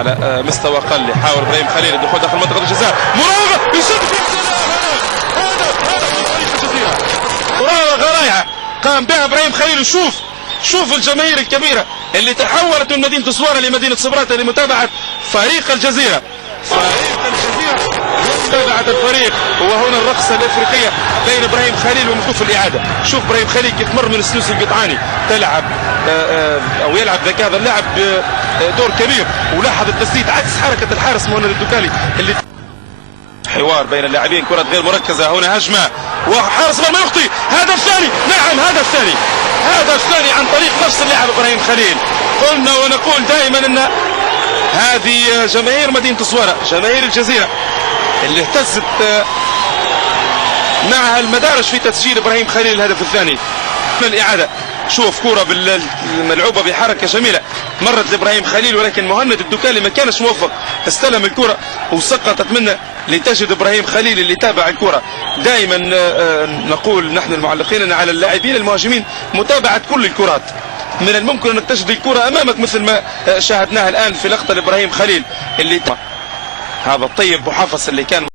على مستوى اقل. يحاول ابراهيم خليل الدخول داخل منطقه الجزاء، مراوغه يشد مراوغه رائعه قام بها ابراهيم خليل. شوف الجماهير الكبيره اللي تحولت من مدينه اسوار لمدينه صبرات لمتابعه فريق الجزيره. متابعة الفريق. وهنا الرقصة الافريقية بين ابراهيم خليل ومكوف الاعادة. شوف ابراهيم خليل كيف مر من السلوسي القطعاني تلعب او يلعب ذاك هذا اللاعب دور كبير، ولاحظ التسديد عكس حركة الحارس مهند الدكالي اللي حوار بين اللاعبين، كرة غير مركزة، هنا هجمة وحارس مرمى يخطي. هدف ثاني، نعم هدف ثاني عن طريق نفس اللاعب ابراهيم خليل. قلنا ونقول دائما ان هذه جماهير مدينة اسوار، جماهير الجزيرة اللي اهتزت معها المدارج في تسجيل ابراهيم خليل الهدف الثاني. من الإعادة شوف كرة ملعوبة بحركة جميلة مرت لابراهيم خليل، ولكن مهند الدكالي ما كانش موفق، استلم الكرة وسقطت منه لتجد ابراهيم خليل اللي تابع الكرة. دائما نقول نحن المعلقين ان على اللاعبين المهاجمين متابعة كل الكرات. من الممكن انك تجد الكرة امامك مثل ما شاهدناها الان في لقطة لابراهيم خليل اللي هذا الطيب محافظ اللي كان